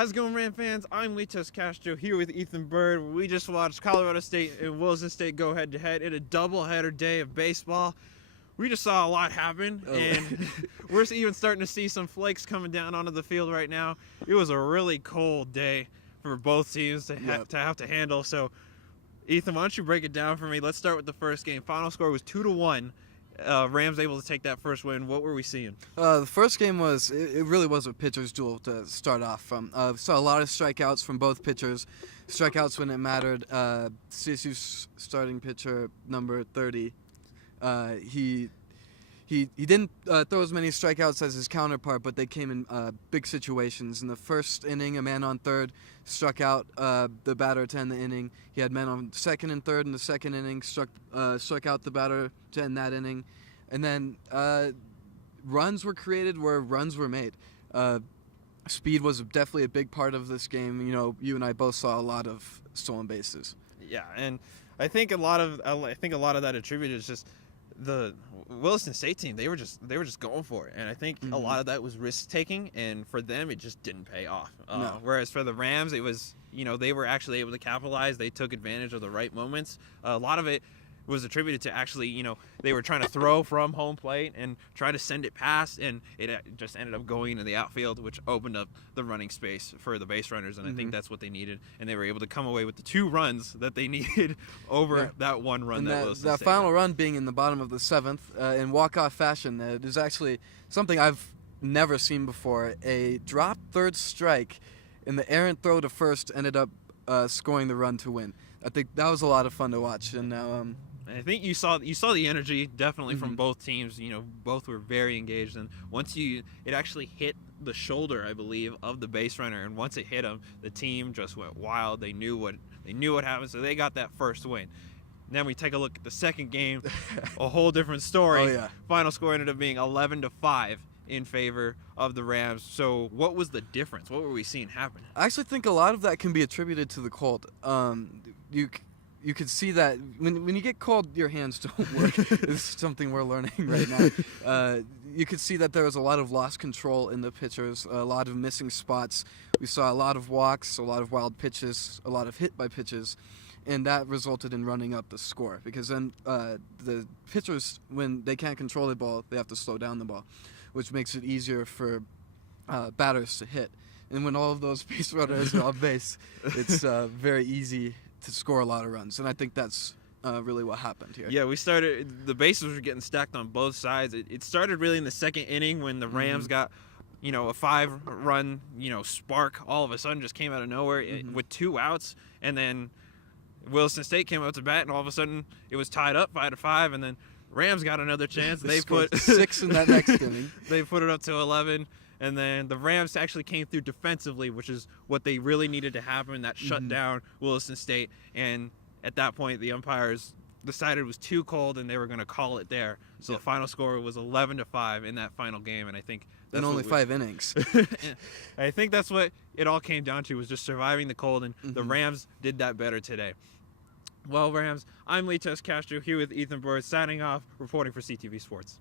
How's it going, Ram fans? I'm Litos Castro here with Ethan Bird. We just watched Colorado State and Williston State go head-to-head in a doubleheader day of baseball. We just saw a lot happen, and we're even starting to see some flakes coming down onto the field right now. It was a really cold day for both teams to have to handle. So, Ethan, why don't you break it down for me? Let's start with the first game. Final score was 2-1. Rams able to take that first win. What were we seeing? The first game was, it really was a pitcher's duel to start off from. Saw a lot of strikeouts from both pitchers. Strikeouts when it mattered. CSU's starting pitcher, number 30, he didn't throw as many strikeouts as his counterpart, but they came in big situations. In the first inning, a man on third struck out the batter to end the inning. He had men on second and third in the second inning, struck out the batter to end that inning. And then runs were created where runs were made. Speed was definitely a big part of this game. You know, you and I both saw a lot of stolen bases. Yeah, and I think a lot of that attributed is just the Williston State team. They were just going for it, and I think a lot of that was risk taking, and for them it just didn't pay off. No. Whereas for the Rams, it was, you know, they were actually able to capitalize. They took advantage of the right moments. A lot of it was attributed to actually, you know, they were trying to throw from home plate and try to send it past, and it just ended up going into the outfield, which opened up the running space for the base runners, and I think that's what they needed, and they were able to come away with the 2 runs that they needed over that 1 run and that final run being in the bottom of the 7th in walk-off fashion. It is actually something I've never seen before. A drop third strike in the errant throw to first ended up scoring the run to win. I think that was a lot of fun to watch, and now I think you saw the energy definitely from both teams. You know, both were very engaged, and once it actually hit the shoulder, I believe, of the base runner, and once it hit him, the team just went wild. They knew what happened, so they got that first win. And then we take a look at the second game, a whole different story. Oh, yeah. Final score ended up being 11-5 in favor of the Rams. So what was the difference? What were we seeing happen? I actually think a lot of that can be attributed to the cold. You could see that when you get cold, your hands don't work. It's something we're learning right now. You could see that there was a lot of lost control in the pitchers, a lot of missing spots. We saw a lot of walks, a lot of wild pitches, a lot of hit by pitches, and that resulted in running up the score. Because then the pitchers, when they can't control the ball, they have to slow down the ball, which makes it easier for batters to hit. And when all of those base runners are on base, it's very easy to score a lot of runs, and I think that's really what happened here. Yeah, the bases were getting stacked on both sides. It started really in the second inning when the Rams got, you know, a 5-run, you know, spark all of a sudden just came out of nowhere with 2 outs, and then Williston State came out to bat, and all of a sudden it was tied up 5-5, and then Rams got another chance. They put 6 in that next inning. They put it up to 11. And then the Rams actually came through defensively, which is what they really needed to happen. That shut down Williston State. And at that point, the umpires decided it was too cold, and they were going to call it there. So the final score was 11-5 in that final game. And I think that's only 5 innings. I think that's what it all came down to, was just surviving the cold. And the Rams did that better today. Well, Rams, I'm Litos Castro here with Ethan Bird, signing off, reporting for CTV Sports.